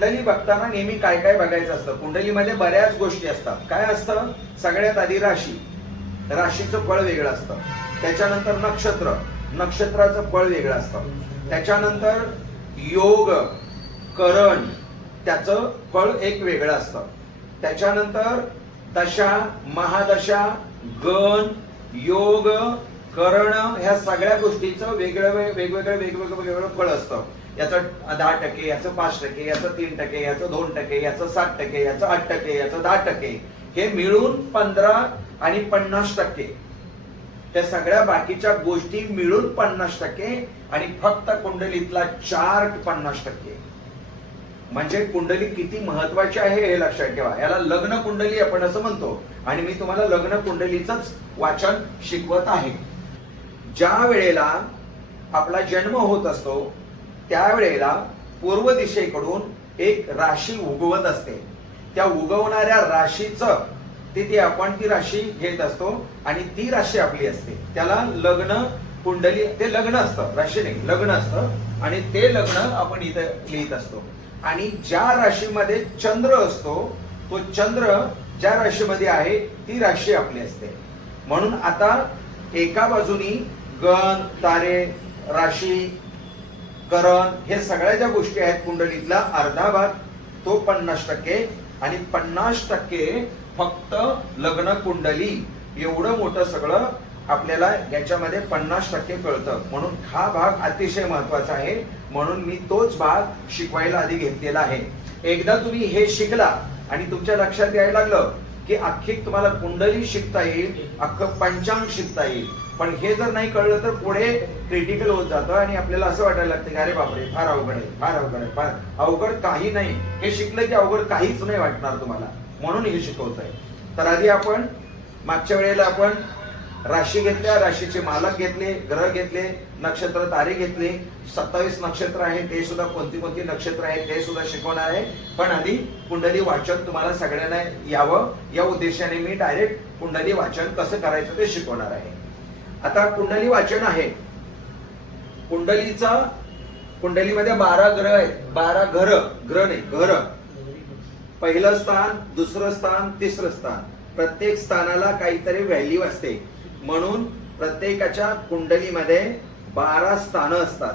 कुंडली बघताना नेहमी काय काय बघायचं असतं. कुंडलीमध्ये बऱ्याच गोष्टी असतात. काय असतं? सगळ्यात आधी राशी, राशीचं फळ वेगळं असतं. त्याच्यानंतर नक्षत्र, नक्षत्राचं फळ वेगळं असतं. त्याच्यानंतर योग, करण, त्याचं फळ एक वेगळं असतं. त्याच्यानंतर दशा, महादशा, गण, योग, करण, ह्या सगळ्या गोष्टीचं वेगवेगळं फळ असतं. याचं 10%, याचं 5%, याचं 3%, याचं 2%, याचं 7%, याचं 8%, याचं 10%, हे मिळून 15 आणि 50%. त्या सगळ्या बाकीच्या गोष्टी मिळून 50% आणि फक्त कुंडलीतला चार्ट 50%. म्हणजे कुंडली किती महत्वाची आहे हे लक्षात ठेवा. याला लग्न कुंडली आपण असं म्हणतो आणि मी तुम्हाला लग्न कुंडलीचंच वाचन शिकवत आहे. ज्या वेळेला आपला जन्म होत असतो त्यावेळेला पूर्व दिशेकडून एक राशी उगवत असते. त्या उगवणाऱ्या राशीचं तिथे आपण ती राशी घेत असतो आणि ती राशी आपली असते. त्याला लग्न कुंडली, ते लग्न असतं, राशी नाही, लग्न असतं आणि ते लग्न आपण इथे लिहित असतो. आणि ज्या राशीमध्ये चंद्र असतो तो चंद्र ज्या राशीमध्ये आहे ती राशी आपली असते. म्हणून आता एका बाजूनी गण, तारे, राशी, करण, हे सगळ्या ज्या गोष्टी आहेत कुंडलीतला अर्धा भाग तो 50% आणि 50% फक्त लग्न कुंडली. एवढं मोठं सगळं आपल्याला याच्यामध्ये 50% कळतं. म्हणून हा भाग अतिशय महत्वाचा आहे. म्हणून मी तोच भाग शिकवायला आधी घेतलेला आहे. एकदा तुम्ही हे शिकला आणि तुमच्या लक्षात यायला लागलं की अख्खी तुम्हाला कुंडली शिकता येईल, अख्खं पंचांग शिकता येईल. पण हे जर नाही कळलं तर पुढे क्रिटिकल होत जातं आणि आपल्याला असं वाटायला लागतं की अरे बापरे, फार अवघड आहे, फार अवघड आहे. फार अवघड काही नाही. हे शिकलं की अवघड काहीच नाही वाटणार तुम्हाला. म्हणून हे शिकवतंय. तर आधी आपण मागच्या वेळेला आपण राशी घेतल्या, राशीचे मालक घेतले, ग्रह घेतले, नक्षत्र तारे घेतले. 27 नक्षत्र आहे, ते सुद्धा कोणती कोणती नक्षत्र आहेत ते सुद्धा शिकवणार आहे. पण आधी कुंडली वाचन तुम्हाला सगळ्यांना यावं या उद्देशाने मी डायरेक्ट कुंडली वाचन कसं करायचं ते शिकवणार आहे. आता कुंडली वाचन आहे. कुंडलीमध्ये 12 ग्रह आहेत. 12 ग्रह नाही, घर. पहिलं स्थान, दुसरं स्थान, तिसरं स्थान. प्रत्येक स्थानाला काहीतरी व्हॅल्यू असते. म्हणून प्रत्येकाच्या कुंडलीमध्ये 12 स्थानं असतात.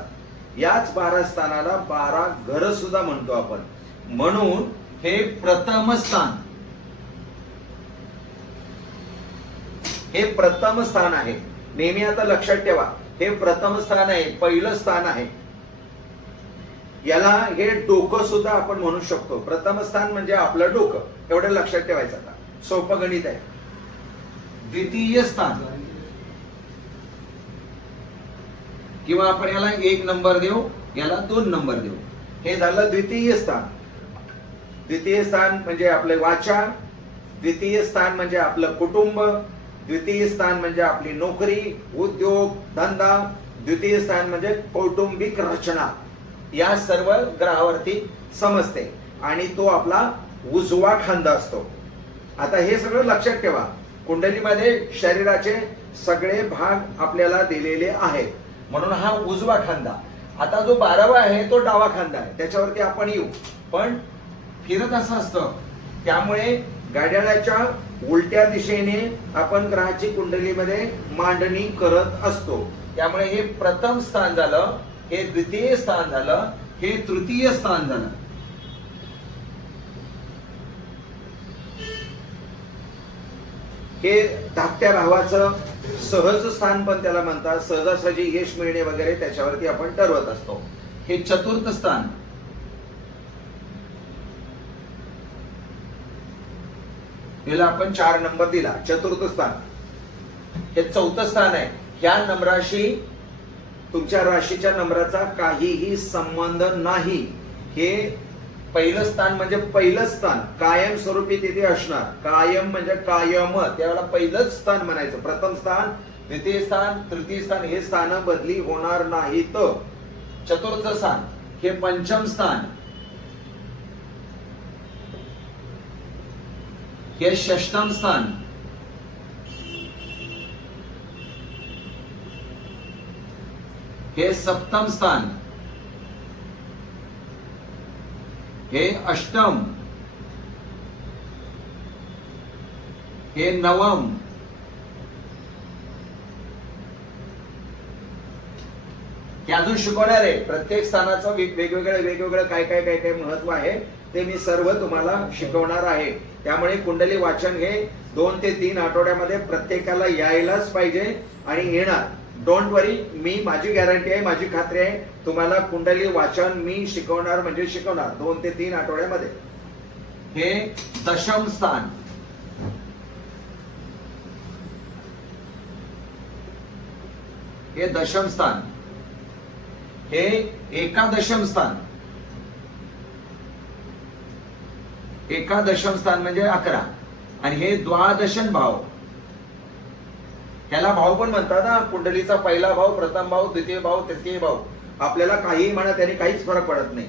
याच 12 स्थानाला 12 घर सुद्धा म्हणतो आपण. म्हणून हे प्रथम स्थान, हे प्रथम स्थान आहे. नेहमी आता लक्षात ठेवा, हे प्रथम स्थान आहे, पहिलं स्थान आहे. याला हे डोकं सुद्धा आपण म्हणू शकतो. प्रथम स्थान म्हणजे आपलं डोकं, एवढं लक्षात ठेवायचं. आता सोपं गणित आहे. द्वितीय स्थान किंवा आपण याला 1 नंबर देऊ, याला 2 नंबर देऊ. हे झालं द्वितीय स्थान. द्वितीय स्थान म्हणजे आपले वाचा, द्वितीय स्थान म्हणजे आपलं कुटुंब, द्वितीय स्थान म्हणजे आपली नोकरी, उद्योग, धंदा, द्वितीय स्थान म्हणजे कौटुंबिक रचना. या सर्व ग्रहावरती समजते आणि तो आपला उजवा खांदा असतो. आता हे सगळं लक्षात ठेवा. कुंडलीमध्ये शरीराचे सगळे भाग आपल्याला दिलेले आहेत. म्हणून हा उजवा खांदा. आता जो 12वा आहे तो डावा खांदा आहे, त्याच्यावरती आपण येऊ. पण फिरत असं असतं, त्यामुळे घड्याळाच्या उलट्या दिशेने आपण ग्रहाची कुंडलीमध्ये मांडणी करत असतो. त्यामुळे हे प्रथम स्थान झालं, हे द्वितीय स्थान झालं, हे तृतीय स्थान झालं. हे धाकट्या भावाचं सहज स्थान पण त्याला म्हणतात. सहजासहजी यश मिळणे वगैरे त्याच्यावरती आपण ठरवत असतो. हे चतुर्थ स्थान, याला आपण 4 नंबर दिला. चतुर्थ स्थान हे चौथं स्थान आहे. ह्या नंबराशी तुमच्या राशीच्या नंबराचा काहीही संबंध नाही. हे पहिलं स्थान म्हणजे पहिलं स्थान कायम स्वरूपी तिथे असणार. कायम म्हणजे कायम, त्याला पहिलंच स्थान म्हणायचं. प्रथम स्थान, द्वितीय स्थान, तृतीय स्थान हे स्थान बदली होणार नाहीत. चतुर्थ स्थान हे पंचम स्थान, हे षष्ठम स्थान, हे सप्तम स्थान, हे अष्टम, हे नवम, हे अजून शिकवणार आहे. प्रत्येक स्थानाचं वेगवेगळं काय काय काय काय महत्व आहे ते मी सर्व तुम्हाला शिकवणार आहे. त्यामुळे कुंडली वाचन हे 2 ते 3 आठवड्यामध्ये प्रत्येकाला यायलाच पाहिजे आणि येणार. डोंट वरी, माझी गॅरंटी आहे, माझी खात्री आहे, तुम्हाला कुंडली वाचन मी शिकवणार म्हणजे शिकवणार 2 ते 3 आठवड्यामध्ये. हे दशम स्थान, हे दशम स्थान, हे एकादशम स्थान, एकादशम स्थान म्हणजे 11, आणि हे द्वादशन भाव, ह्याला भाव पण म्हणतात ना. कुंडलीचा पहिला भाव, प्रथम भाव, द्वितीय भाव, तृतीय भाव. आपल्याला काही म्हणा, त्याने काहीच फरक पडत नाही.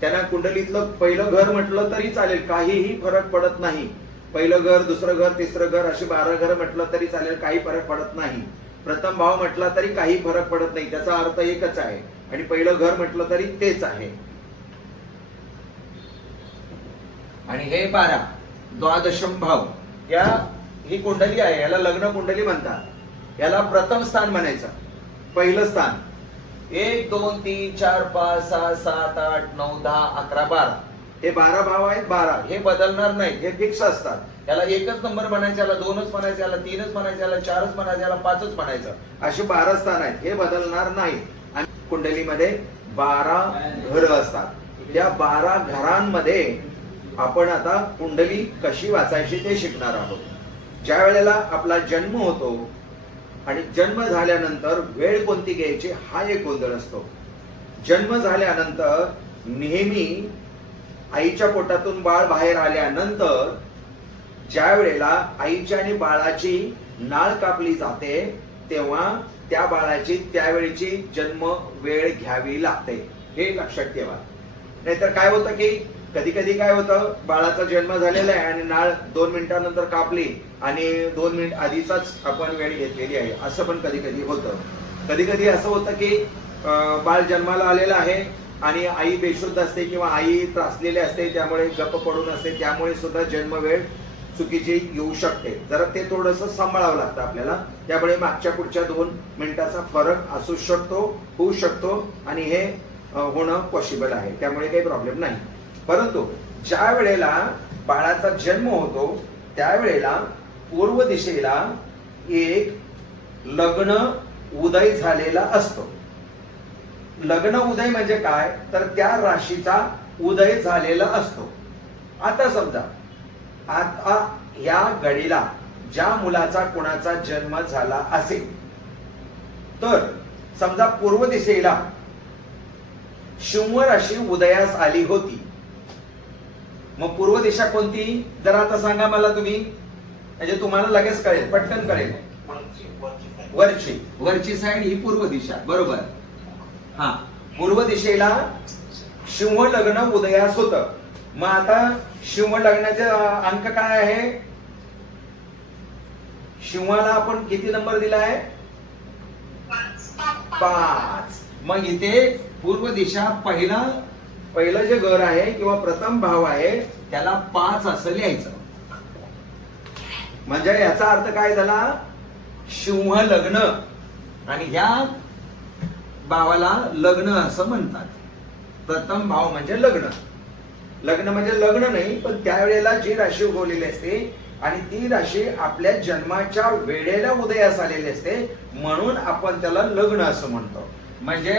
त्यांना कुंडलीतलं पहिलं घर म्हटलं तरी चालेल, काहीही फरक पडत नाही. पहिलं घर, दुसरं घर, तिसरं घर, अशी 12 घर म्हटलं तरी चालेल, काही फरक पडत नाही. प्रथम भाव म्हटला तरी काही फरक पडत नाही, त्याचा अर्थ एकच आहे. आणि पहिलं घर म्हटलं तरी तेच आहे. आणि हे 12 द्वादशम भाव, ही कुंडली आहे, याला लग्न कुंडली म्हणतात. याला प्रथम स्थान म्हणायचं, पहिलं स्थान. 1 2 3 4 5 6 7 8 9 10 11 12, हे 12 भाव आहेत. 12 हे बदलणार नाहीत, हे फिक्स असतात. याला एकच नंबर म्हणायचं, याला 2च म्हणायचं, याला 3च म्हणायचं, याला 4च म्हणायचं, याला 5च म्हणायचं. अशी 12 स्थान आहेत, हे बदलणार नाही. आणि कुंडलीमध्ये 12 घरं असतात. त्या 12 घरांमध्ये आपण आता कुंडली कशी वाचायची ते शिकणार आहोत. ज्या वेळेला आपला जन्म होतो आणि जन्म झाल्यानंतर वेळ कोणती घ्यायची हा एक गोंधळ असतो. जन्म झाल्यानंतर नेहमी आईच्या पोटातून बाळ बाहेर आल्यानंतर ज्या वेळेला आईच्या आणि बाळाची नाळ कापली जाते तेव्हा त्या बाळाची त्यावेळेची जन्म वेळ घ्यावी लागते, हे लक्षात ठेवा. नाहीतर काय होतं की कधी कधी काय होतं, बाळाचा जन्म झालेला आहे आणि नाळ 2 मिनिटांनंतर कापली आणि 2 मिनिट आधीचाच आपण वेळ घेतलेली आहे, असं पण कधी कधी होतं. कधी कधी असं होतं की बाळ जन्माला आलेलं आहे आणि आई बेशुद्ध असते किंवा आई त्रासलेली असते, त्यामुळे गप्प पडून असते, त्यामुळे सुद्धा जन्म वेळ चुकीची येऊ शकते. जरा ते थोडंसं सांभाळावं लागतं आपल्याला. त्यामुळे मागच्या पुढच्या 2 मिनिटाचा फरक असू शकतो, होऊ शकतो, आणि हे होणं पॉसिबल आहे. त्यामुळे काही प्रॉब्लेम नाही. परंतु ज्या वेळेला बाळाचा जन्म होतो त्यावेळेला पूर्व दिशेला एक लग्न उदय झालेला असतो. लग्न उदय म्हणजे काय, तर त्या राशीचा उदय झालेला असतो. आता समजा आता या घडीला ज्या मुलाचा कोणाचा जन्म झाला असेल तर समजा पूर्व दिशेला सिंह राशी उदयास आली होती. मग पूर्व दिशा कोणती, जरा आता सांगा मला तुम्ही, म्हणजे तुम्हाला लगेच कळेल, पटकन कळेल. वरची साइड ही पूर्व दिशा, बरोबर. हा, पूर्व दिशेला सिंह लग्न उदयास होत. मग आता सिंह लग्नाचे अंक काय आहे, सिंहाला आपण किती नंबर दिला आहे, 5. मग इथे पूर्व दिशा पहिलं जे घर आहे किंवा प्रथम भाव आहे त्याला 5 असं लिहायचं. म्हणजे याचा अर्थ काय झाला, सिंह लग्न, आणि ह्या भावाला लग्न असं म्हणतात. प्रथम भाव म्हणजे लग्न. लग्न म्हणजे लग्न नाही, पण त्यावेळेला जी राशी उगवलेली असते आणि ती राशी आपल्या जन्माच्या वेळेला उदयास आलेली असते, म्हणून आपण त्याला लग्न असं म्हणतो. म्हणजे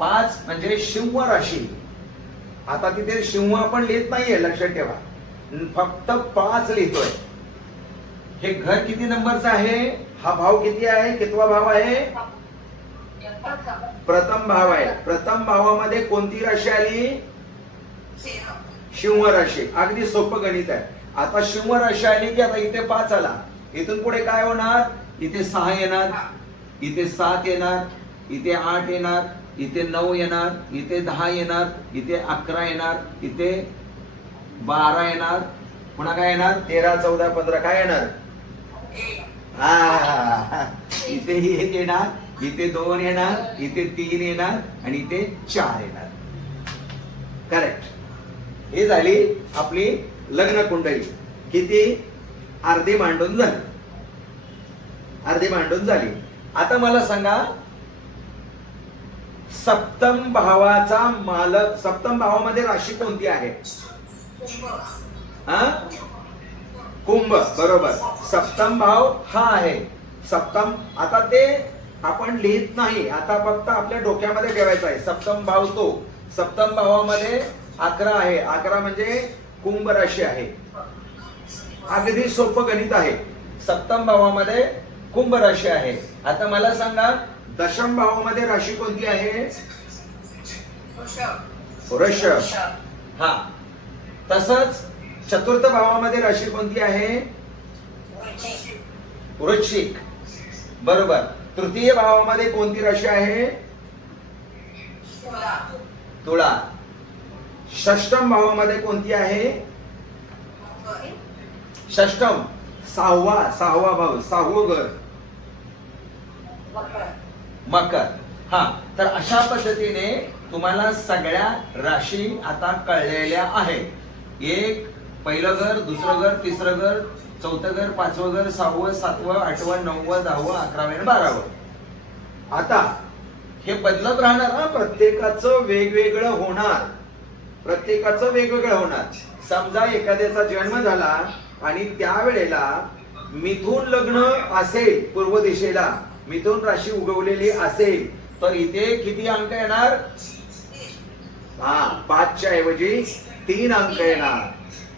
5 म्हणजे सिंह राशी. आता तिथे सिंह आपण लिहित नाहीये, लक्षात ठेवा, फक्त 5 लिहितोय. हे घर किती नंबरचं आहे, हा भाव किती आहे, कितवा भाव आहे, प्रथम भाव आहे. प्रथम भावामध्ये कोणती राशी आली, सिंह राशी. अगदी सोपं गणित आहे. आता सिंह राशी आली की आता इथे 5 आला, इथून पुढे काय होणार, इथे 6 येणार, इथे 7 येणार, इथे 8 येणार, इथे 9 येणार, इथे 10 येणार, इथे 11 येणार, इथे 12 येणार, पुन्हा काय येणार, 13 14 15 काय येणार, इथे 1 येणार, इथे 2 येणार, इथे 3 येणार आणि इथे 4 येणार. करेक्ट. ही झाली आपली लग्न कुंडली. किती? अर्धी मांडून झाली. अर्धी मांडून झाली. आता मला सांगा, सप्तम भावाचा मालक, सप्तम भावामध्ये राशी कोणती आहे? हा, कुंभ. बरोबर. सप्तम भाव हा आहे. सप्तम, आता ते आपण लिहित नाही, आता फक्त आपल्या डोक्यामध्ये ठेवायचं आहे. सप्तम भाव तो, सप्तम भावामध्ये 11 आहे. 11 म्हणजे कुंभ राशी आहे. अगदी सोपं गणित आहे. सप्तम भावामध्ये कुंभ राशी आहे. आता मला सांगा, दशम भावामध्ये राशी कोणती आहे? वृषभ. हा. तसंच चतुर्थ भावामध्ये राशी कोणती आहे? वृश्चिक. बरोबर. तृतीय भावामध्ये कोणती राशी आहे? तुळा. षष्टम भावामध्ये कोणती आहे? षष्टम, सहावा भाव, 6वं घर, मकर. हा. तर अशा पद्धतीने तुम्हाला सगळ्या राशी आता कळलेल्या आहेत. एक, पहिलं घर, दुसरं घर, तिसरं घर, चौथं घर, 5वं घर, 6वं, 7वं, 8वं, 9वं, 10वं, 11वं आणि 12वं. आता हे बदलत राहणार ना, प्रत्येकाचं वेगवेगळं होणार. प्रत्येकाचं वेगवेगळं होणार. समजा एखाद्याचा जन्म झाला आणि त्यावेळेला मिथुन लग्न असेल, पूर्व दिशेला मिथुन राशी उगवलेली असेल, तर इथे किती अंक येणार? हा, 5च्या ऐवजी 3 अंक येणार.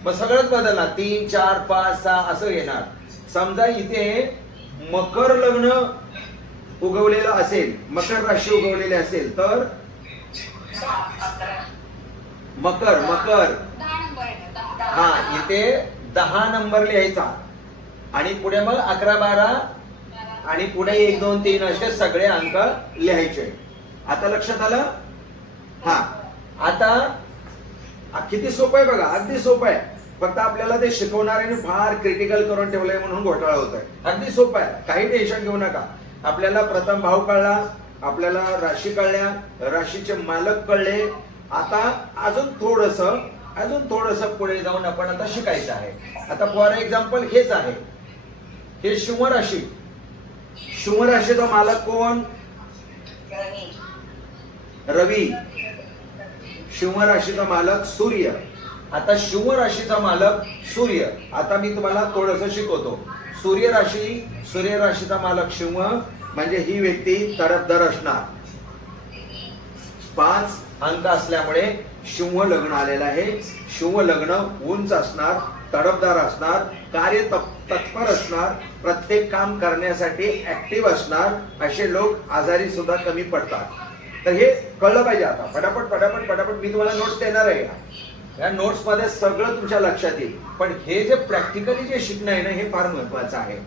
मग सगळंच बदलणार. 3, 4, 5, 6 असं येणार. समजा इथे मकर लग्न उगवलेलं असेल, मकर राशी उगवलेली असेल, तर मकर, हा, इथे 10 नंबर लिहायचा आणि पुढे मग 11, 12 आणि पुढे 1, 2, 3 असे सगळे अंक लिहायचे. आता लक्षात आलं? हा. आता किती सोपं आहे बघा, अगदी सोपं आहे. फक्त आपल्याला ते शिकवणाऱ्याने फार क्रिटिकल करून ठेवलंय म्हणून घोटाळा होतोय. अगदी सोपं आहे, काही टेन्शन घेऊ नका. आपल्याला प्रथम भाव कळला, आपल्याला राशी कळल्या, राशीचे मालक कळले. आता अजून थोडस पुढे जाऊन आपण आता शिकायचं आहे. आता फॉर एक्झाम्पल हेच आहे, हे शुभ राशी. शुभ राशीचा मालक कोण? रवी. शुभ राशीचा मालक सूर्य. आता शुभ राशीचा मालक सूर्य. आता मी तुम्हाला थोडंसं शिकवतो. सूर्य राशीचा मालक शुभ, म्हणजे ही व्यक्ती तडफदार असणार. 5 अंक असल्यामुळे शुभ लग्न आलेलं आहे. शुभ लग्न उंच असणार, तडफदार असणार, कार्य तत्पर असणार, प्रत्येक काम करण्यासाठी ऍक्टिव्ह असणार. असे लोक आजारी सुद्धा कमी पडतात. तर हे कळलं पाहिजे. आता फटाफट मी तुम्हाला नोट्स देणार आहे. या नोट्स मध्ये सगळं तुमच्या लक्षात येईल. पण हे जे प्रॅक्टिकली जे शिकणं आहे ना, हे फार महत्वाचं आहे.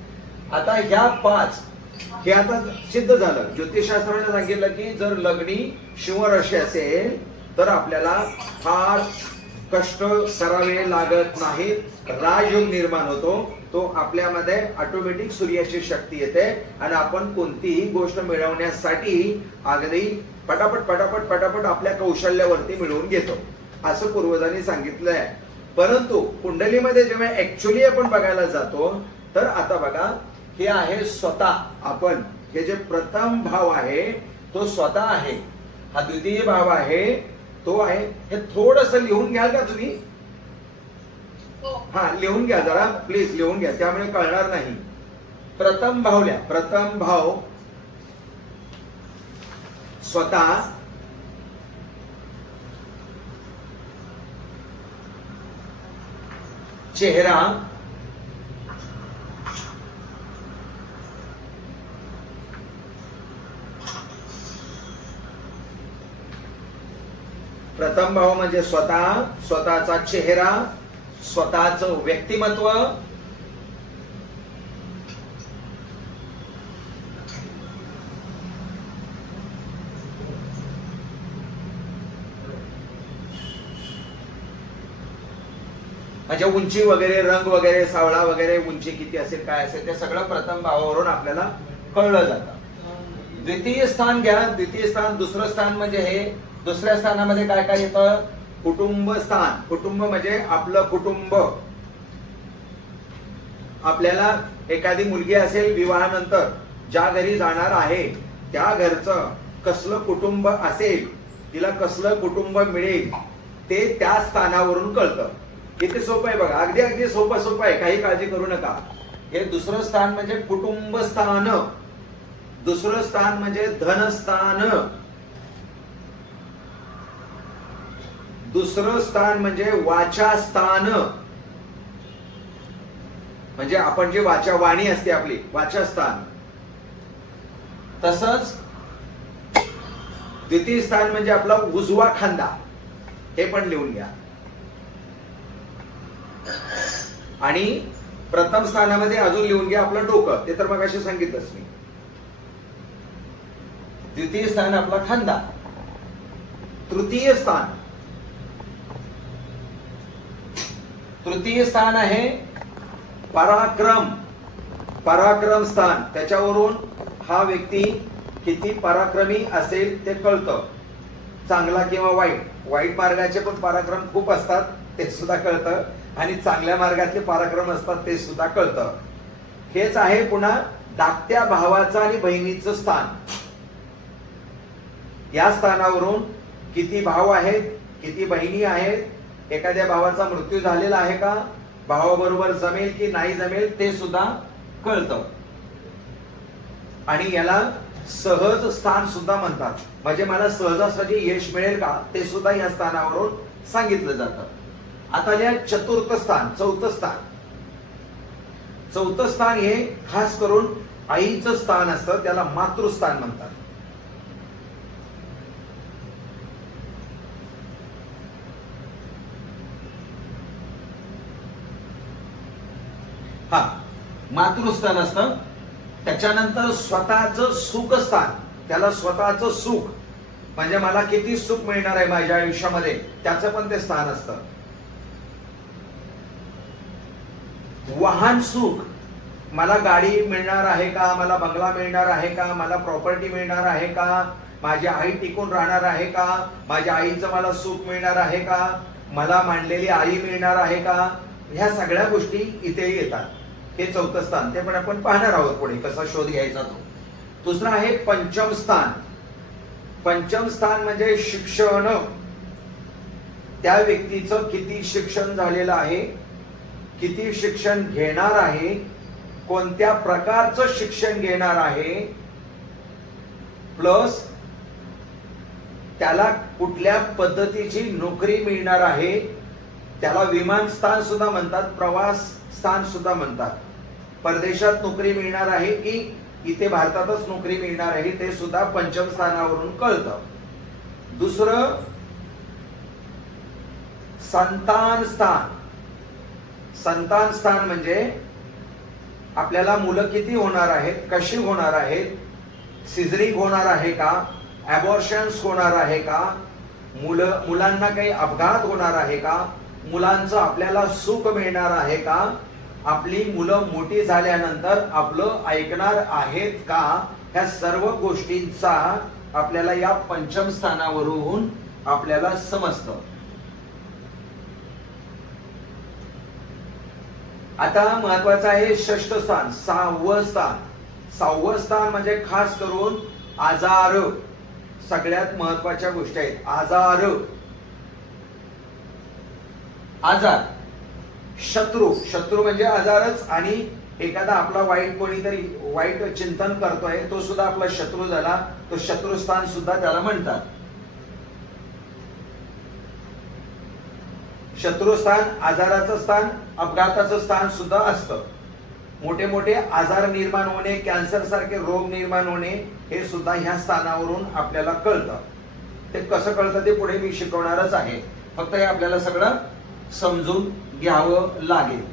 आता ह्या 5 हे आता सिद्ध झालं. ज्योतिषशास्त्राने सांगितलं की जर लग्नी शुभ राशी असेल तर आपल्याला फार कष्ट करावे लागत नाहीत. राजयोग निर्माण होतो. तो आपल्यामध्ये ऑटोमॅटिक सूर्याची शक्ती येते आणि आपण कोणतीही गोष्ट मिळवण्यासाठी अगदी पटापट आपल्या कौशल्यावरती मिळवून घेतो, असं पूर्वजांनी सांगितलंय. परंतु कुंडलीमध्ये जेव्हा ऍक्च्युअली आपण बघायला जातो, तर आता बघा, हे आहे स्वतः. आपण हे जे प्रथम भाव आहे तो स्वतः आहे. हा द्वितीय भाव आहे तो आहे. हे थोडस लिहून घ्याल का तुम्ही? हा, लिहून घ्या जरा प्लीज, लिहून घ्या, त्यामुळे कळणार नाही. प्रथम भाव लिहा. प्रथम भाव स्वतः, चेहरा, प्रथम भाव म्हणजे स्वतःचा चेहरा, स्वतःचं व्यक्तिमत्व, म्हणजे उंची वगैरे, रंग वगैरे, सावळा वगैरे, उंची किती असेल, काय असेल, ते सगळं प्रथम भावावरून आपल्याला कळलं जातं. द्वितीय स्थान घ्या. द्वितीय स्थान, दुसरं स्थान म्हणजे हे. दुसऱ्या स्थानामध्ये काय काय येतं? कुटुंब स्थान, कुटुंब म्हणजे आपलं कुटुंब. आपल्याला एखादी मुलगी असेल विवाहानंतर ज्या घरी जाणार आहे त्या घरचं कसलं कुटुंब असेल, तिला कसलं कुटुंब मिळेल ते त्या स्थानावरून कळतं. किती सोपं आहे बघा, अगदी अगदी सोपं आहे, काही काळजी करू नका. हे दुसरं स्थान म्हणजे कुटुंब स्थान, दुसरं स्थान म्हणजे धनस्थान, दुसरं स्थान म्हणजे वाचास्थान, म्हणजे आपण जे वाणी असते आपली वाचास्थान. तसंच द्वितीय स्थान म्हणजे आपला उजवा खांदा, हे पण लिहून घ्या. आणि प्रथम स्थानामध्ये अजून लिहून घ्या आपलं डोकं, ते तर मग असे सांगितलंच मी. द्वितीय स्थान आपला खांदा. तृतीय स्थान, तृतीय स्थान आहे पराक्रम, पराक्रम स्थान. त्याच्यावरून हा व्यक्ती किती पराक्रमी असेल ते कळतं. चांगला किंवा वाईट, वाईट मार्गाचे पण पराक्रम खूप असतात ते सुद्धा कळतं, आणि चांगल्या मार्गातले पराक्रम असतात ते सुद्धा कळतं. हेच आहे पुन्हा धाकट्या भावाचं आणि बहिणीचं स्थान. या स्थानावरून किती भाव आहेत, किती बहिणी आहेत, एखाद्या भावाचा मृत्यू झालेला आहे का, भावाबरोबर जमेल की नाही जमेल ते सुद्धा कळतं. आणि याला सहज स्थान सुद्धा म्हणतात, म्हणजे मला सहजासहजी यश मिळेल का ते सुद्धा या स्थानावरून सांगितलं जातं. आता या चतुर्थ स्थान, चौथं स्थान. चौथं स्थान हे खास करून आईचं स्थान असतं, त्याला मातृस्थान म्हणतात. हा मातृस्थान असतं. त्याच्यानंतर स्वतःचं सुखस्थान, त्याला स्वतःचं सुख म्हणजे मला किती सुख मिळणार आहे माझ्या आयुष्यामध्ये त्याचं पण ते स्थान असतं. वाहन सुख, मला गाडी मिळणार आहे का, मला बंगला मिळणार आहे का, मला प्रॉपर्टी मिळणार आहे का, माझी आई टिकून राहणार आहे का, माझ्या आईचं मला सुख मिळणार आहे का, मला मांडलेली आई मिळणार आहे का, ह्या सगळ्या गोष्टी इथे येतात. हे चौथं स्थान, ते पण आपण पाहणार आहोत पुढे कसा शोध घ्यायचा तो. दुसरा आहे पंचम स्थान. पंचम स्थान म्हणजे शिक्षण. त्या व्यक्तीचं किती शिक्षण झालेलं आहे, किती शिक्षण घेणार आहे, कोणत्या प्रकारचं शिक्षण घेणार आहे, प्लस त्याला कुठल्या पद्धतीची नोकरी मिळणार आहे. त्याला विमानस्थान सुद्धा म्हणतात, प्रवास स्थान सुद्धा म्हणतात. परदेशात नोकरी मिळणार आहे की इथे भारतातच नोकरी मिळणार आहे ते सुद्धा पंचम स्थानावरून कळतं. दुसरं संतान स्थान. संतान स्थान म्हणजे आपल्याला मुलं किती होणार आहेत, कशी होणार आहेत, सिझरिंग होणार आहे का, ॲबॉर्शन्स होणार आहे का, मुलांना काही अपघात होणार आहे का, मुलांचं आपल्याला सुख मिळणार आहे का, आपली मुलं मोठी झाल्यानंतर आपलं ऐकणार आहेत का, ह्या सर्व गोष्टींचा आपल्याला या पंचम स्थानावरून आपल्याला समजतं. आता महत्वाचं आहे षष्ठ स्थान, सहावं स्थान. सहावं स्थान म्हणजे खास करून आजार, सगळ्यात महत्वाच्या गोष्टी आहेत. आजार, आजार, शत्रू. शत्रू म्हणजे आजारच, आणि एखादा आपला वाईट कोणीतरी वाईट चिंतन करतोय तो सुद्धा आपला शत्रू झाला, तो शत्रुस्थान सुद्धा त्याला म्हणतात. शत्रुस्थान, आजाराचं स्थान, अपघाताचं स्थान सुद्धा असतं. मोठे मोठे आजार निर्माण होणे, कॅन्सर सारखे रोग निर्माण होणे हे सुद्धा ह्या स्थानावरून आपल्याला कळतं. ते कसं कळतं ते पुढे मी शिकवणारच आहे, फक्त हे आपल्याला सगळं समजून घ्यावं लागेल.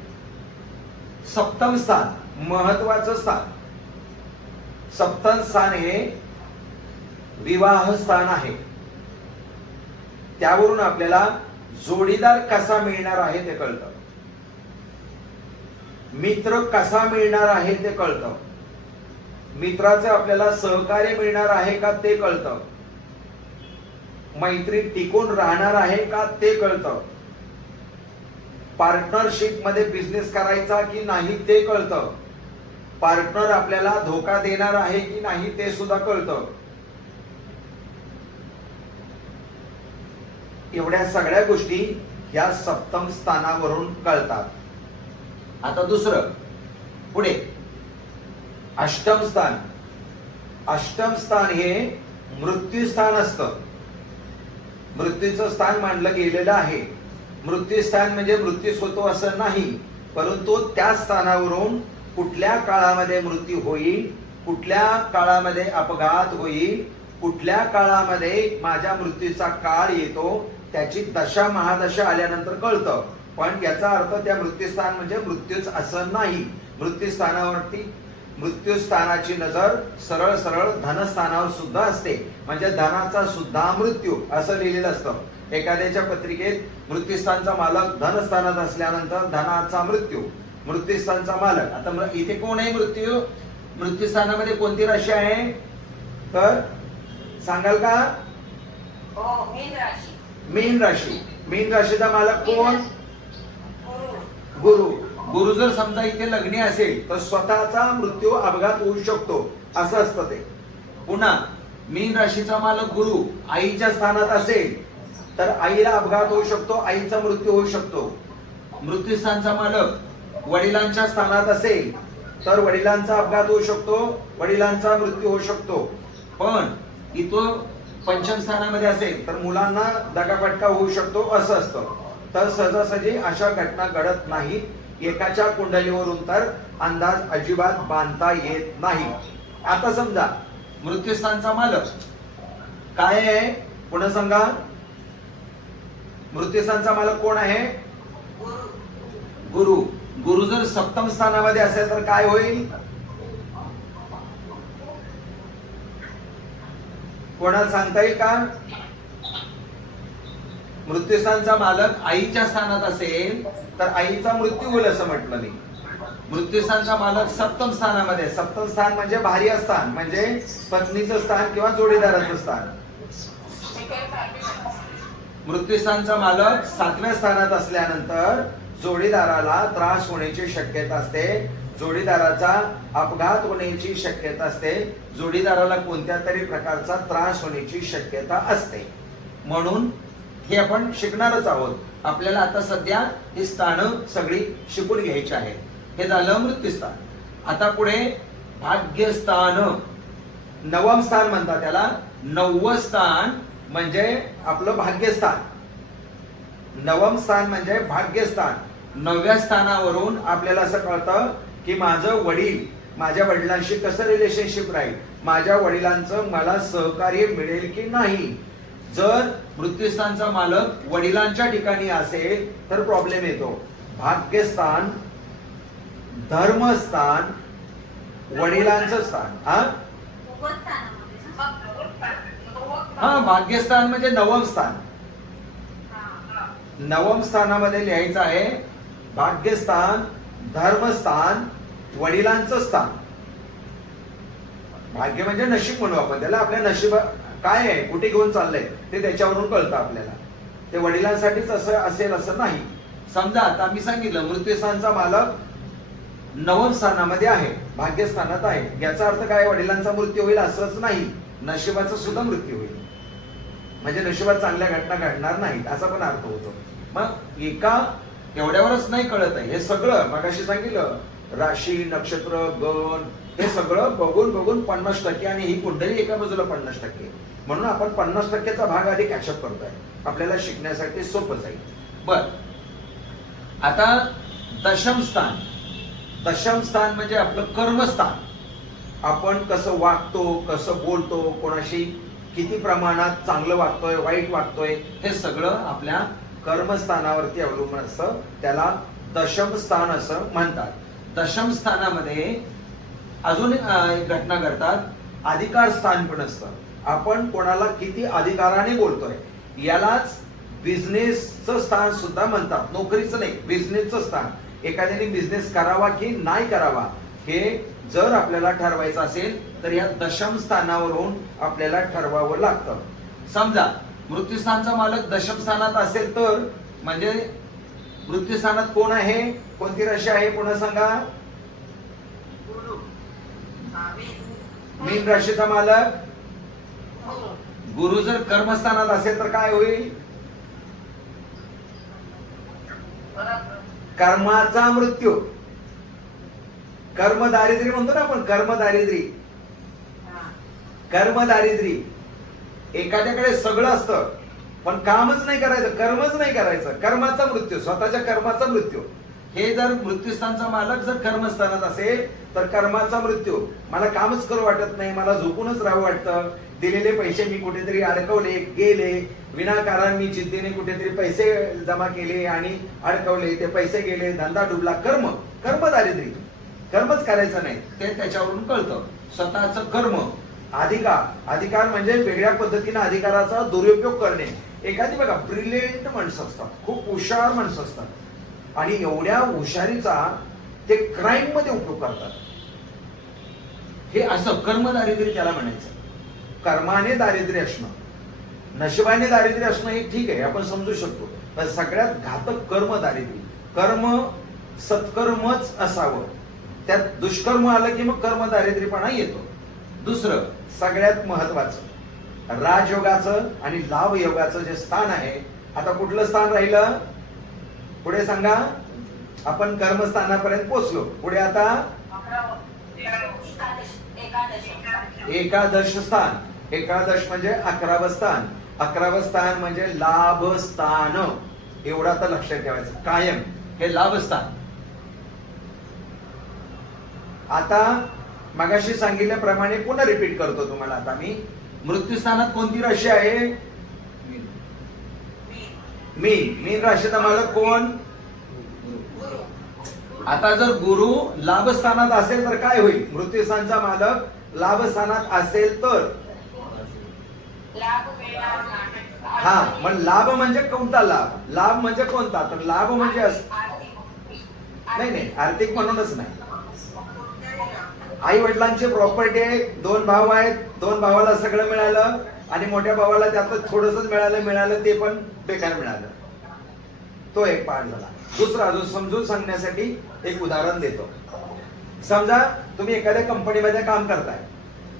सप्तम स्थान, महत्वाचं स्थान. सप्तम स्थान हे विवाह स्थान आहे. त्यावरून आपल्याला जोडीदार कसा मिळणार आहे ते कळतं, मित्र कसा मिळणार आहे ते कळतं, मित्राचं आपल्याला सहकार्य मिळणार आहे का ते कळतं. मैत्री टिकून राहणार आहे का ते कळतं. पार्टनरशिप मध्ये बिझनेस करायचा की नाही ते कळतं. पार्टनर आपल्याला धोका देणार आहे की नाही ते सुद्धा कळतं. एवढ्या सगळ्या गोष्टी ह्या सप्तम स्थानावरून कळतात. आता दुसरं पुढे अष्टम स्थान. अष्टम स्थान हे मृत्यू स्थान असतं. मृत्यूचं स्थान मानलं गेलेलं आहे. मृत्यू स्थान म्हणजे मृत्यूच होतो असं नाही, परंतु त्या स्थानावरून कुठल्या काळामध्ये मृत्यू होईल, कुठल्या काळामध्ये अपघात होईल, कुठल्या काळामध्ये माझ्या मृत्यूचा काळ येतो त्याची दशा महादशा आल्यानंतर कळतं. पण याचा अर्थ त्या मृत्यूस्थान म्हणजे मृत्यूच असं नाही. मृत्यूस्थानावरती मृत्यूस्थानाची नजर सरळ सरळ धनस्थानावर सुद्धा असते. म्हणजे धनाचा सुद्धा मृत्यू असं लिहिलेलं असतं. एखाद्याच्या पत्रिकेत मृत्यूस्थानचा मालक धनस्थानात असल्यानंतर धनाचा मृत्यू, मृत्यूस्थानचा मालक. आता इथे कोण आहे मृत्यू? मृत्यूस्थानामध्ये कोणती राशी आहे तर सांगाल का? मीन राशी. मीन राशीचा मालक कोण? गुरु. गुरु जर समजा इथे लग्नी असेल तर स्वतःचा मृत्यू अपघात होऊ शकतो असं असतं ते. पुन्हा मीन राशीचा मालक गुरु आईच्या स्थानात असेल तर आईला अपघात होऊ शकतो, आईचा मृत्यू होऊ शकतो. मृत्यूस्थानचा मालक वडिलांच्या स्थानात असेल तर वडिलांचा अपघात होऊ शकतो, वडिलांचा मृत्यू होऊ शकतो. पण इथं पंचम स्थानामध्ये असेल तर मुलांना दगाफटका होऊ शकतो असं असतं. तर सहजासहजी अशा घटना घडत नाही. एकाच्या कुंडलीवरून तर अंदाज अजिबात बांधता येत नाही. आता समजा मृत्यूस्थानचा मालक काय आहे पुन्हा सांगा. मृत्यूस्थानचा मालक कोण आहे? गुरु. गुरु जर सप्तम स्थानामध्ये असेल तर काय होईल? कोणाला सांगता येईल का? मृत्यूस्थानचा मालक आईच्या स्थानात असेल तर आईचा मृत्यू होईल असं म्हटलं मी. मृत्यूस्थानचा मालक सप्तम स्थानामध्ये. सप्तम स्थान म्हणजे बाह्य स्थान, म्हणजे पत्नीचं स्थान किंवा जोडीदाराचं स्थान. मृत्यूस्थानचा मालक सातव्या स्थानात असल्यानंतर जोडीदाराला त्रास होण्याची शक्यता असते, जोडीदाराचा अपघात होण्याची शक्यता असते, जोडीदाराला कोणत्या तरी प्रकारचा त्रास होण्याची शक्यता असते. म्हणून हे आपण शिकणारच आहोत. आपल्याला आता सध्या ही स्थानं सगळी शिकून घ्यायची आहेत. हे झालं मृत्यूस्थान. आता पुढे भाग्यस्थान. नवम स्थान म्हणतात त्याला. नववं स्थान म्हणजे आपलं भाग्यस्थान. नवम स्थान म्हणजे भाग्यस्थान. नवव्या स्थानावरून आपल्याला असं कळतं की माझं वडील, माझ्या वडिलांशी कसं रिलेशनशिप राहील, माझ्या वडिलांचं मला सहकार्य मिळेल की नाही. जर मृत्यूस्थानचा मालक वडिलांच्या ठिकाणी असेल तर प्रॉब्लेम येतो. भाग्यस्थान, धर्मस्थान, वडिलांचं स्थान. हा भाग्यस्थान म्हणजे नवम स्थान. नवम स्थानामध्ये लिहायचं आहे भाग्यस्थान, धर्मस्थान, वडिलांचं स्थान. भाग्य म्हणजे नशीब म्हणू आपण त्याला. आपल्या नशिबा काय आहे, कुठे घेऊन चाललंय ते त्याच्यावरून कळतं आपल्याला. ते वडिलांसाठीच असं असेल असं नाही. समजा आता मी सांगितलं मृत्यूस्थानचा मालक नवम स्थानामध्ये आहे, भाग्यस्थानात आहे. याचा अर्थ काय? वडिलांचा मृत्यू होईल असंच नाही, नशिबाचा सुद्धा मृत्यू होईल. म्हणजे नशिबात चांगल्या घटना घडणार नाहीत असा पण अर्थ होतो. मग एका एवढ्यावरच नाही कळत आहे. हे सगळं मगाशी सांगितलं राशी, नक्षत्र, गण हे सगळं बघून बघून 50% आणि ही कुंडली एका बाजूला 50%. म्हणून आपण 50%चा भाग आधी कॅचअप करतोय. आपल्याला शिकण्यासाठी सोपं जाईल. बर, आता दशम स्थान. दशम स्थान म्हणजे आपलं कर्मस्थान. आपण कसं वागतो, कसं बोलतो, कोणाशी किती प्रमाणात चांगलं वागतोय, वाईट वागतोय, हे सगळं आपल्या कर्मस्थानावरती अवलंबून असतं. त्याला दशम स्थान असं म्हणतात. दशम स्थानामध्ये अजून एक घटना घडतात. अधिकार स्थान पण असतं. आपण कोणाला किती अधिकाराने बोलतोय यालाच बिझनेसचं स्थान सुद्धा म्हणतात. नोकरीचं नाही, बिझनेसचं स्थान. एखाद्याने बिझनेस करावा की नाही करावा हे जर आपल्याला ठरवायचं असेल तर या दशम स्थानावरून आपल्याला ठरवावं लागतं. समजा मृत्यूस्थानचा मालक दशमस्थानात असेल तर, म्हणजे मृत्यूस्थानात कोण आहे, कोणती राशी आहे पुन्हा सांगा? मीन राशीचा मालक गुरु जर कर्मस्थानात असेल तर काय होईल? कर्माचा मृत्यू. कर्म दारिद्र्य म्हणतो ना आपण, कर्म दारिद्र्य. कर्म दारिद्र्य. एखाद्याकडे सगळं असतं पण कामच नाही करायचं, कर्मच नाही करायचं, कर्माचा मृत्यू, स्वतःच्या कर्माचा मृत्यू. हे जर मृत्यूस्थानचा मालक जर कर्मस्थानात असेल तर कर्माचा मृत्यू. मला कामच करू वाटत नाही, मला झोपूनच राहावं वाटतं, दिलेले पैसे मी कुठेतरी अडकवले, गेले विनाकारण, मी जिद्दीने कुठेतरी पैसे जमा केले आणि अडकवले, ते पैसे गेले, धंदा डुबला. कर्म, कर्म दारिद्र्य, कर्मच करायचं नाही, ते त्याच्यावरून कळतं. स्वतःचं कर्म. अधिकार, अधिकार म्हणजे वेगळ्या पद्धतीने अधिकाराचा दुरुपयोग करणे. एखादी बघा ब्रिलियंट माणसं असतात, खूप हुशार माणसं असतात आणि एवढ्या हुशारीचा ते क्राईम मध्ये उपयोग करतात. हे असं कर्म दारिद्र्य त्याला म्हणायचं. कर्माने दारिद्र्य असणं, नशिबाने दारिद्र्य असणं हे ठीक आहे, आपण समजू शकतो, पण सगळ्यात घातक कर्म दारिद्र्य. कर्म सत्कर्मच असावं, त्यात दुष्कर्म आलं की मग कर्म दारिद्र्यपणा येतो. दुसरं सगळ्यात महत्वाचं राजयोगाचं आणि लाभ योगाचं जे स्थान आहे. आता कुठलं स्थान राहिलं पुढे सांगा? आपण कर्मस्थानापर्यंत पोहोचलो, पुढे आता एकादश स्थान. एकादश म्हणजे 11वं स्थान. 11वं स्थान म्हणजे लाभ स्थान. एवढा तर लक्षात ठेवायचं कायम, हे लाभ स्थान. आता मगाशी सांगितल्याप्रमाणे पुन्हा रिपीट करतो तुम्हाला. आता मी मृत्यूस्थानात कोणती राशी आहे? मीन. मीन राशीचा मालक कोण? आता जर गुरु लाभस्थानात असेल तर काय होईल? मृत्यूस्थानचा मालक लाभस्थानात असेल तर हा, मग लाभ म्हणजे कोणता लाभ? लाभ म्हणजे कोणता? तर लाभ म्हणजे नाही नाही, आर्थिक म्हणूनच नाही. आई वडिलांची प्रॉपर्टी आहे, 2 भाऊ आहेत, 2 भावाला सगळं मिळालं आणि मोठ्या भावाला त्यातलं थोडंसंच मिळालं, ते पण बेकार मिळालं. तो एक पाठ झाला. दुसरा अजून समजून सांगण्यासाठी एक उदाहरण देतो. समजा तुम्ही एखाद्या कंपनीमध्ये काम करताय,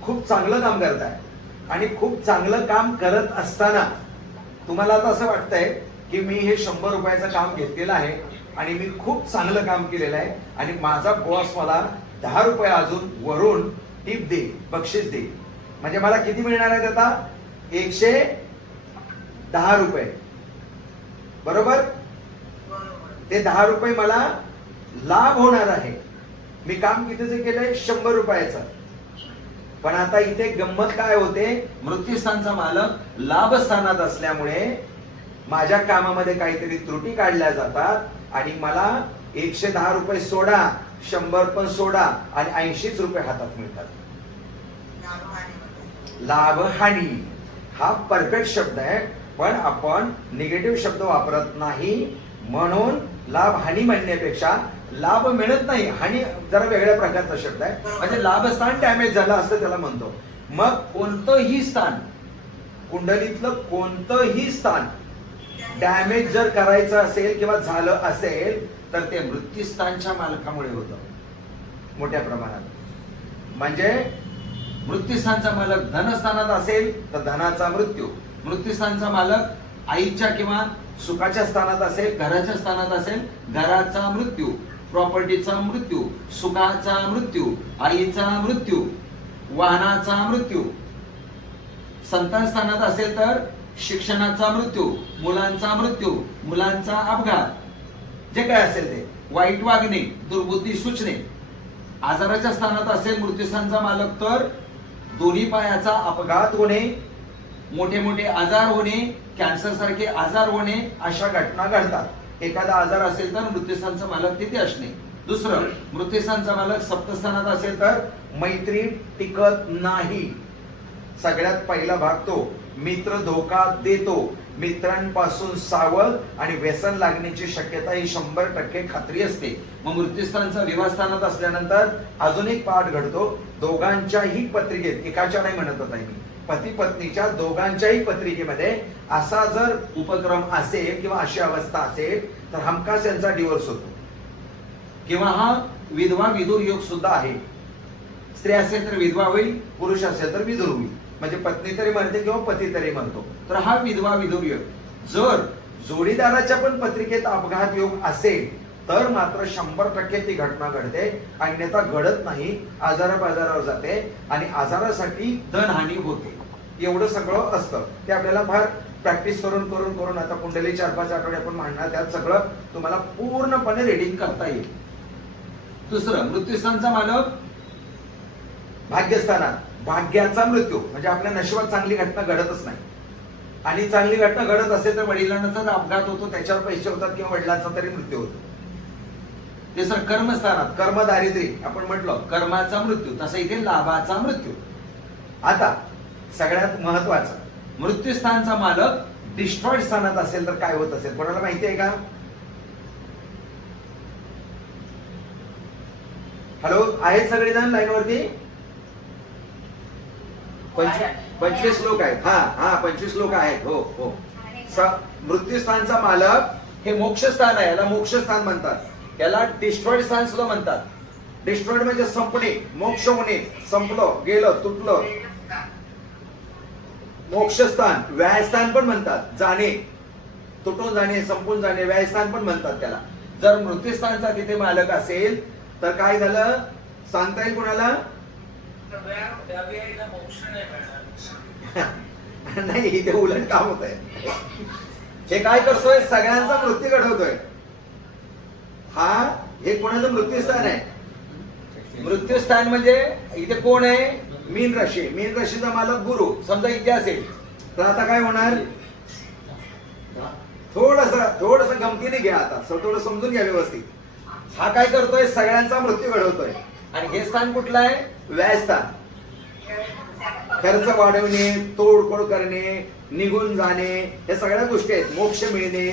खूप चांगलं काम करताय आणि खूप चांगलं काम करत असताना तुम्हाला आता असं वाटतंय की मी हे 100 रुपयाचं काम घेतलेलं आहे आणि मी खूप चांगलं काम केलेलं आहे आणि माझा बॉस मला 10 रुपये अजून वरून टिप दे, बक्षीस दे, म्हणजे मला किती मिळणार आहेत आता? 110 रुपये. बरोबर? ते 10 रुपये मला लाभ होणार आहे. मी काम कितीचं केलंय? 100 रुपयाचं. पण आता इथे गंमत काय होते? मृत्यूस्थानचा मालक लाभस्थानात असल्यामुळे माझ्या कामामध्ये काहीतरी त्रुटी काढल्या जातात आणि मला 110 रुपये सोडा, 100 पण सोडा आणि 80 रुपये हातात मिळतात. लाभ हानी हा परफेक्ट शब्द आहे, पण आपण निगेटिव्ह शब्द वापरत नाही, म्हणून लाभ हानी म्हणण्यापेक्षा लाभ मिळत नाही, हानी जरा वेगळ्या प्रकारचा शब्द आहे. म्हणजे लाभस्थान डॅमेज झालं असं त्याला म्हणतो. मग कोणतंही स्थान, कुंडलीतलं कोणतंही स्थान डॅमेज जर करायचं असेल किंवा झालं असेल तर ते मृत्यूस्थानच्या मालकामुळे होतं मोठ्या प्रमाणात. म्हणजे मृत्यूस्थानचा मालक धनस्थानात असेल तर धनाचा मृत्यू, मृत्यूस्थानचा मालक आईच्या किंवा सुखाच्या स्थानात असेल, घराच्या स्थानात असेल, घराचा मृत्यू, प्रॉपर्टीचा मृत्यू, सुखाचा मृत्यू, आईचा मृत्यू, वाहनाचा मृत्यू. संतान स्थानात असेल तर शिक्षणाचा मृत्यू, मुलांचा मृत्यू, मुलांचा अपघात, जे काय असेल ते, वाईट वागणे, दुर्बुद्धी सुचणे. आजाराच्या स्थानात असेल मृत्यूस्थानचा मालक तर दोन्ही पायाचा अपघात होणे, मोठे मोठे आजार होणे, कॅन्सर सारखे आजार होणे, अशा घटना घडतात. एखादा आजार असेल तर मृत्यूस्थानचा मालक तिथे असणे. दुसरं, मृत्यूस्थानचा मालक सप्तस्थानात असेल तर मैत्री टिकत नाही. सगळ्यात पहिला भाग तो मित्र धोका देतो, मित्रांपासून सावध आणि व्यसन लागण्याची शक्यता ही 100% खात्री असते. मग मृत्यूस्थानचा विवाहस्थानात असल्यानंतर अजून एक पाठ घडतो. दोघांच्याही पत्रिकेत, एकाच्या नाही म्हणत होता मी, पती पत्नीच्या दोघांच्याही पत्रिकेमध्ये असा जर उपक्रम असेल किंवा अशी अवस्था असेल तर हमखास यांचा डिवोर्स होतो. किंवा हा विधवा विधुर योग सुद्धा आहे. स्त्री असेल तर विधवा होईल, पुरुष असेल तर विधुर होईल. म्हणजे पत्नी तरी म्हणते किंवा पती तरी म्हणतो. तर हा विधवा विधुर योग. जर जोडीदाराच्या पण पत्रिकेत अपघात योग असेल तर मात्र 100% ती घटना घडते, अन्यथा घडत नाही. आजारावर जाते आणि आजारासाठी धनहानी होते. एवढं सगळं असतं. ते आपल्याला फार प्रॅक्टिस करून करून करून आता कुंडली 4-5 आठवडे आपण मांडणार, त्यात सगळं तुम्हाला पूर्णपणे रीडिंग करता येईल. दुसरं, मृत्यूस्थानचा मालक भाग्यस्थानात. भाग्याचा मृत्यू म्हणजे आपल्या नशिबात चांगली घटना घडतच नाही. आणि चांगली घटना घडत असेल तर वडिलांचा जर अपघात होतो, त्याच्यावर पैसे होतात किंवा वडिलांचा तरी मृत्यू होतो. तिसरं, कर्मस्थानात. कर्म दारिद्र्य आपण म्हटलं, कर्माचा मृत्यू. तसं इथे लाभाचा मृत्यू. आता सगळ्यात महत्वाचं, मृत्यूस्थानचा मालक डिस्ट्रॉइड स्थानात असेल तर काय होत असेल, कोणाला माहिती आहे का? हॅलो, आहेत सगळेजण लाईन वरती? 25 लोक आहेत. हा 25 लोक आहेत. हो हो. मृत्यूस्थानचा मालक हे मोक्षस्थान आहे. याला मोक्षस्थान म्हणतात. याला डिस्ट्रॉइड स्थान सुद्धा म्हणतात. डिस्ट्रॉइड म्हणजे संपणे, मोक्ष होणे, संपलं, गेलं, तुटलं. मोक्षस्थान, व्यायस्थान पण म्हणतात. जाणे, तुटून जाणे, संपून जाणे, व्यायस्थान पण म्हणतात त्याला. जर मृत्यूस्थानचा तिथे मालक असेल तर काय झालं सांगता येईल कोणाला? नाही, इथे उलट काम होत आहे. हे काय करतोय? सगळ्यांचा मृत्यू घडवतोय. हे कोणाचं मृत्यूस्थान आहे? मृत्यूस्थान म्हणजे इथे कोण आहे? मीन राशी. मीन राशीचा मालक गुरु समजा इथे असेल तर आता काय होणार? थोडस गमतीने घ्या. आता थोडं समजून घ्या व्यवस्थित. हा काय करतोय? सगळ्यांचा मृत्यू घडवतोय. आणि हे स्थान कुठलं आहे? व्यायस्थान. खर्च वाढवणे, तोडफोड करणे, निघून जाणे, हे सगळ्या गोष्टी आहेत. मोक्ष मिळणे.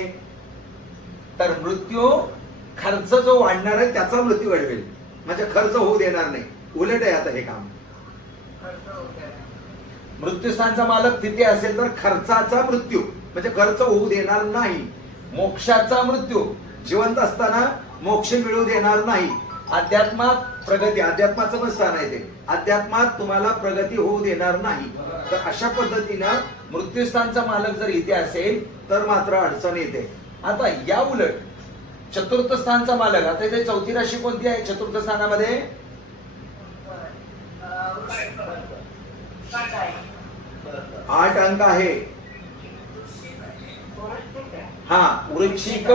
तर मृत्यू खर्च जो वाढणार आहे त्याचा मृत्यू घडवेल, म्हणजे खर्च होऊ देणार नाही. उलट आहे आता हे काम. मृत्यूस्थानचा मालक तिथे असेल तर खर्चाचा मृत्यू म्हणजे खर्च होऊ देणार नाही. मोक्षाचा मृत्यू, जिवंत असताना मोक्ष मिळू देणार नाही. अध्यात्मात प्रगती, अध्यात्माचं पण स्थान आहे ते. अध्यात्मात तुम्हाला प्रगती होऊ देणार नाही. तर अशा पद्धतीनं मृत्यूस्थानचा मालक जर इथे असेल तर मात्र अडचण येते. आता या उलट चतुर्थ स्थानचा मालक, आता इथे चौथी राशी कोणती आहे चतुर्थ स्थानामध्ये? 8 अंक आहे. वृश्चिक.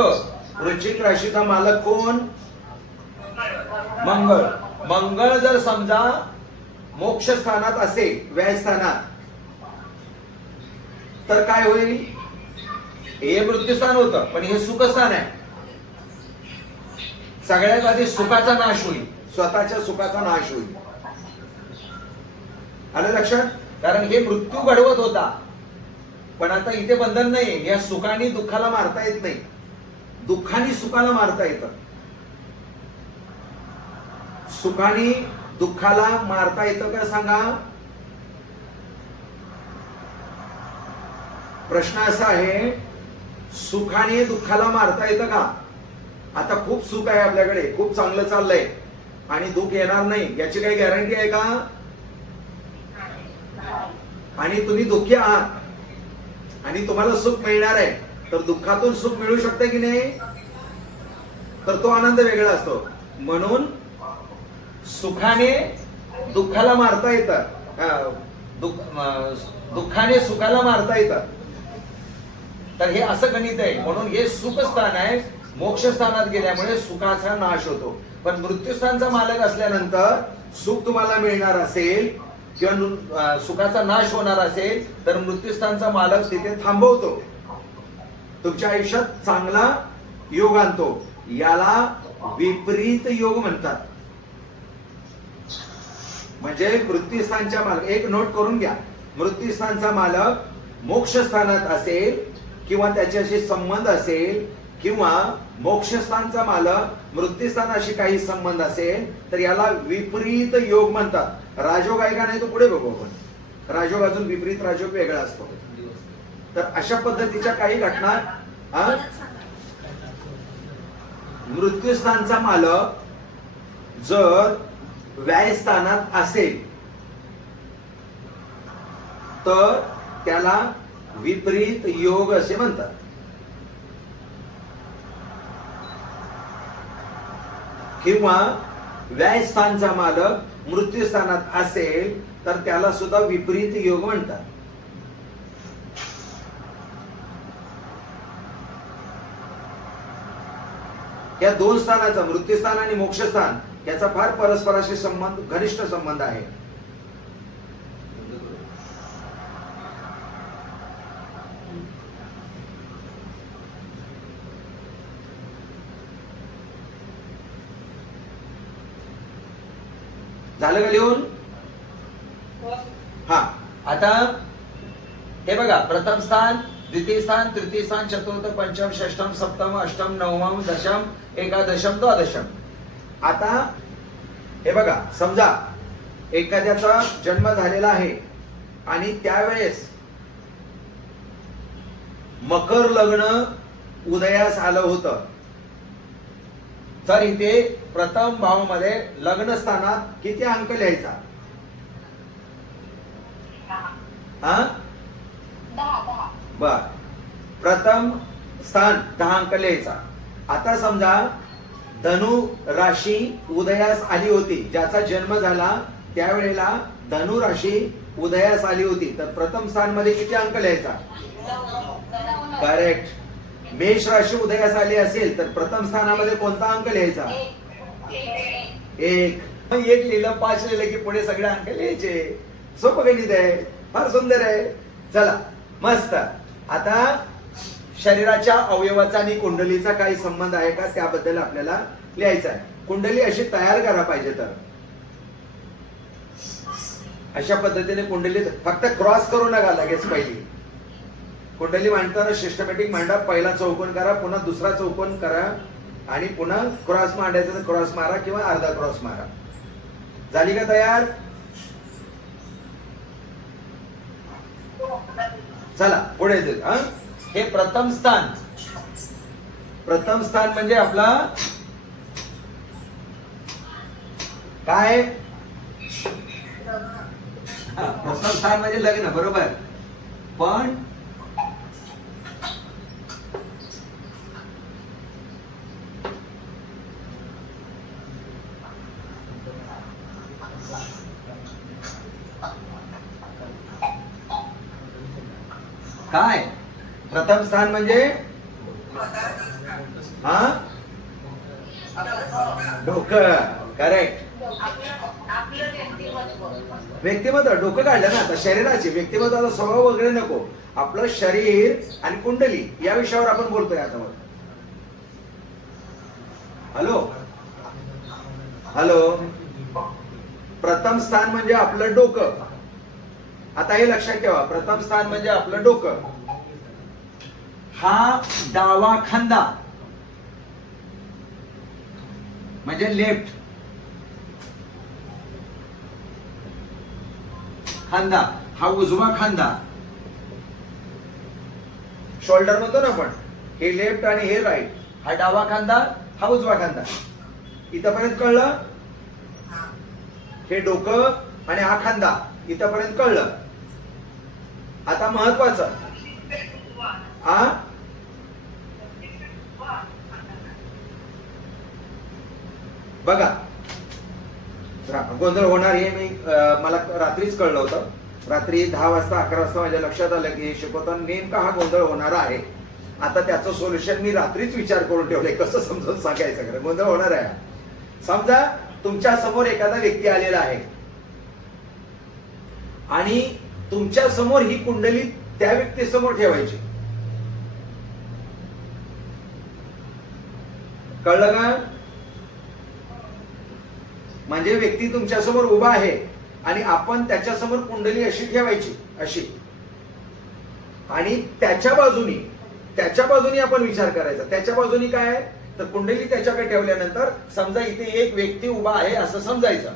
वृश्चिक राशीचा मालक कोण? मंगळ. मंगळ जर समजा मोक्ष स्थानात असेल, व्यायस्थानात, तर काय होईल? हे मृत्यूस्थान होतं पण हे सुखस्थान आहे. सगळ्यात आधी सुखाचा नाश होईल, स्वतःच्या सुखाचा नाश होईल. आलं लक्षात? कारण हे मृत्यू घडवत होता पण आता इथे बंधन नाही. या सुखाने दुःखाला मारता येत नाही, दुःखाने सुखाला मारता येतं. सुखाने दुःखाला मारता येतं का सांगा? प्रश्न असा आहे, सुखाने दुःखाला मारता येतं का? आता खूप सुख आहे आपल्याकडे, खूप चांगलं चाललंय आणि दुःख येणार नाही याची काही गॅरंटी आहे का? आणि तुम्ही दुःखी आहात आणि तुम्हाला सुख मिळणार आहे तर दुःखातून सुख मिळू शकते की नाही? तर तो आनंद वेगळा असतो. म्हणून सुखाने दुःखाला मारता येतं, दुःखाने सुखाला मारता येतं. तर हे असं गणित आहे. म्हणून हे सुखस्थान आहे. मोक्ष स्थानात गेल्यामुळे सुखाचा नाश होतो. पण मृत्यूस्थानचा मालक असल्यानंतर सुख तुम्हाला मिळणार असेल किंवा सुखाचा नाश होणार असेल तर मृत्यूस्थानचा मालक तिथे थांबवतो, तुमच्या आयुष्यात चांगला योग आणतो. याला विपरीत योग म्हणतात. म्हणजे मृत्यूस्थानच्या मालक, एक नोट करून घ्या, मृत्यूस्थानचा मालक मोक्षस्थानात असेल किंवा त्याच्याशी संबंध असेल किंवा मोक्षस्थानचा मालक मृत्यूस्थानाशी काही संबंध असेल तर याला विपरीत योग म्हणतात. राजयोग आहे का नाही तो पुढे बघू आपण. राजयोग अजून विपरीत राजयोग वेगळा असतो. तर अशा पद्धतीच्या काही घटना. मृत्यूस्थानचा मालक जर व्यायस्थानात असेल तर त्याला विपरीत योग असे म्हणतात. किंवा व्यायस्थानचा मालक मृत्यूस्थानात असेल तर त्याला सुद्धा विपरीत योग म्हणतात. या दोन स्थानाचा मृत्यूस्थान आणि मोक्षस्थान याचा फार परस्पराशी संबंध, घनिष्ठ संबंध आहे. झालं का लिहून? हा, आता हे बघा, प्रथम स्थान, द्वितीय स्थान, तृतीय स्थान, चतुर्थ, पंचम, षष्टम, सप्तम, अष्टम, नवम, दशम, एकादशम, द्वादशम. आता हे बघा, समजा एखाद्याचा जन्म झालेला आहे आणि त्यावेळेस मकर लग्न उदयास आलं होतं तर इथे प्रथम भाव मध्ये लग्न स्थानात किती अंक लिहायचा? हा, बर. प्रथम स्थान 10 अंक लिहायचा. आता समजा धनु राशी उदयास आली होती, ज्याचा जन्म झाला त्यावेळेला धनु राशी उदयास आली होती, तर प्रथम स्थान मध्ये किती अंक लिहायचा? करेक्ट. मेष राशी उदयास आली असेल तर प्रथम स्थानामध्ये कोणता अंक लिहायचा? 1. मग 1 लिहिलं, 5 लिहिलं की पुढे सगळे अंक लिहायचे. सोपं गणित आहे, फार सुंदर आहे. चला, मस्त. आता शरीराच्या अवयवाचा आणि कुंडलीचा काही संबंध आहे का त्याबद्दल आपल्याला लिहायचं आहे. कुंडली अशी तयार करा पाहिजे तर अशा पद्धतीने कुंडली फक्त क्रॉस करू नका लगेच. पहिली कुंडली मांडताना सिस्टमॅटिक मांडा. पहिला चौकोन करा, पुन्हा दुसरा चौकोन करा आणि पुन्हा क्रॉस मांडायचा तर क्रॉस मारा किंवा अर्धा क्रॉस मारा. झाली का तयार? चला पुढे जाऊ. हे प्रथम स्थान. प्रथम स्थान म्हणजे आपला काय? प्रथम स्थान म्हणजे लग्न, बरोबर. पण काय प्रथम स्थान म्हणजे? हा, डोकं. करेक्ट. व्यक्तिमत्व डोकं काढलं ना. आता शरीराचे व्यक्तिमत्वाचा स्वभाव वगैरे नको, आपलं शरीर आणि कुंडली या विषयावर आपण बोलतोय आता. Hello hello. प्रथम स्थान म्हणजे आपलं डोकं. आता हे लक्षात ठेवा, प्रथम स्थान म्हणजे आपलं डोकं. हा डावा खांदा म्हणजे लेफ्ट खांदा, हा उजवा खांदा. शोल्डर म्हणतो ना आपण, हे लेफ्ट आणि हे राईट. हा डावा खांदा, हा उजवा खांदा. इथपर्यंत कळलं? हे डोकं आणि हा खांदा इथपर्यंत कळलं. आता महत्वाचं बघा, गोंधळ होणार हे मला रात्रीच कळलं होतं. रात्री 10 वाजता 11 वाजता माझ्या लक्षात आलं की हे शिकवताना नेमका हा गोंधळ होणार आहे. आता त्याचं सोल्युशन मी रात्रीच विचार करून ठेवलंय, कसं समजून सांगायचं. खरं गोंधळ होणार आहे. समजा तुमच्या समोर एखादा व्यक्ती आलेला आहे आणि तुमच्या समोर ही कुंडली त्या व्यक्ती समोर ठेवायची. कळलं का? म्हणजे व्यक्ती तुमच्या समोर उभा आहे आणि आपण त्याच्यासमोर कुंडली अशी ठेवायची, अशी, आणि त्याच्या बाजूनी आपण विचार करायचा. त्याच्या बाजूनी काय आहे तर कुंडली त्याच्याकडे ठेवल्यानंतर समजा इथे एक व्यक्ती उभा आहे असं समजायचं.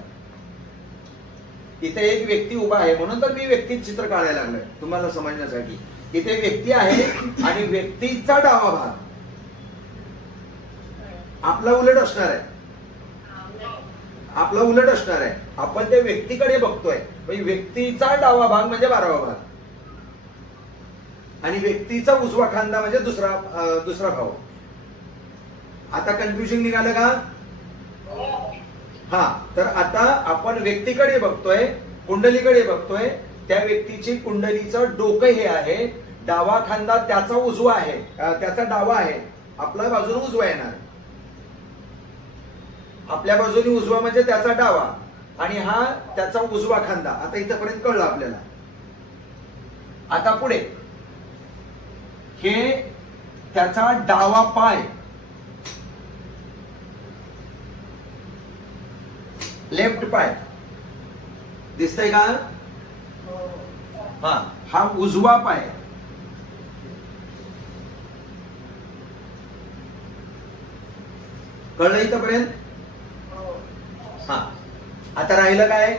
इथे एक व्यक्ती उभा आहे म्हणून तर मी व्यक्तीच चित्र काढायला लागलोय तुम्हाला समजण्यासाठी. इथे व्यक्ती आहे आणि व्यक्तीचा डावा भाग आपला उलट असणार आहे. आपला उलट असणार आहे. आपण त्या व्यक्तीकडे बघतोय म्हणजे व्यक्तीचा डावा भाग म्हणजे 12वा भाग आणि व्यक्तीचा उजवा खांदा म्हणजे दुसरा भाव. आता कन्फ्युजन निघालं का? हा, तर आता आपण व्यक्तीकडे बघतोय, कुंडलीकडे बघतोय. त्या व्यक्तीची कुंडलीचं डोकं हे आहे, डावा खांदा त्याचा उजवा आहे, त्याचा डावा आहे, आपल्या बाजूने उजवा येणार. आपल्या बाजूने उजवा म्हणजे त्याचा डावा आणि हा त्याचा उजवा खांदा. आता इथपर्यंत कळलं आपल्याला. आता पुढे हे त्याचा डावा पाय, लेफ्ट पाय दिसतंय का? हा उजवा पाय. कळलं इथपर्यंत? हा, आता राहिलं काय?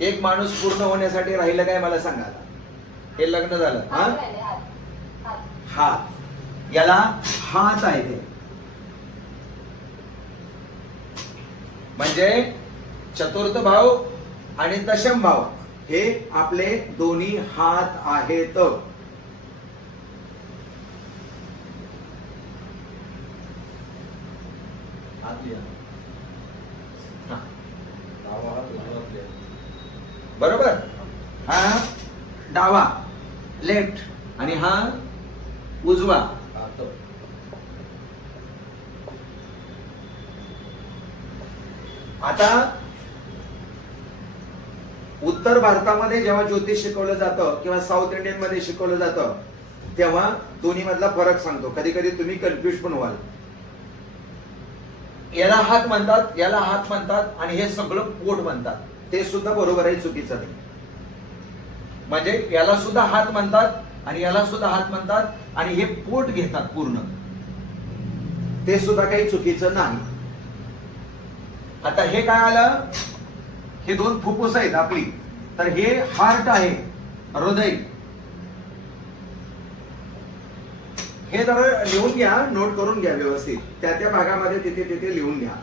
एक माणूस पूर्ण होण्यासाठी राहिलं काय मला सांगा. हे लग्न झालं. हात, याला हात आहे ते म्हणजे चतुर्थ भाव आणि दशम भाव हे आपले दोन्ही हात आहेत. बरोबर. हा डावा लेफ्ट आणि हा उजवा. आता उत्तर भारतामध्ये जेव्हा ज्योतिष शिकवलं जातं किंवा साऊथ इंडियन मध्ये शिकवलं जातं तेव्हा दोन्ही मधला फरक सांगतो. कधी कधी तुम्ही कन्फ्युज पण व्हाल. याला हात म्हणतात, याला हात म्हणतात आणि हे सगळं पोट म्हणतात. ते सुद्धा बरोबर आहे, चुकीचं नाही. म्हणजे याला सुद्धा हात म्हणतात आणि याला सुद्धा हात म्हणतात आणि हे पोट घेतात पूर्ण. ते सुद्धा काही चुकीचं नाही. आता हे काय आलं? हे दोन फुफ्फुस आहेत आपली. तर हे हार्ट आहे, हृदय. हे जरा लिहून घ्या, नोट करून घ्या व्यवस्थित. त्या भागामध्ये तिथे लिहून घ्या.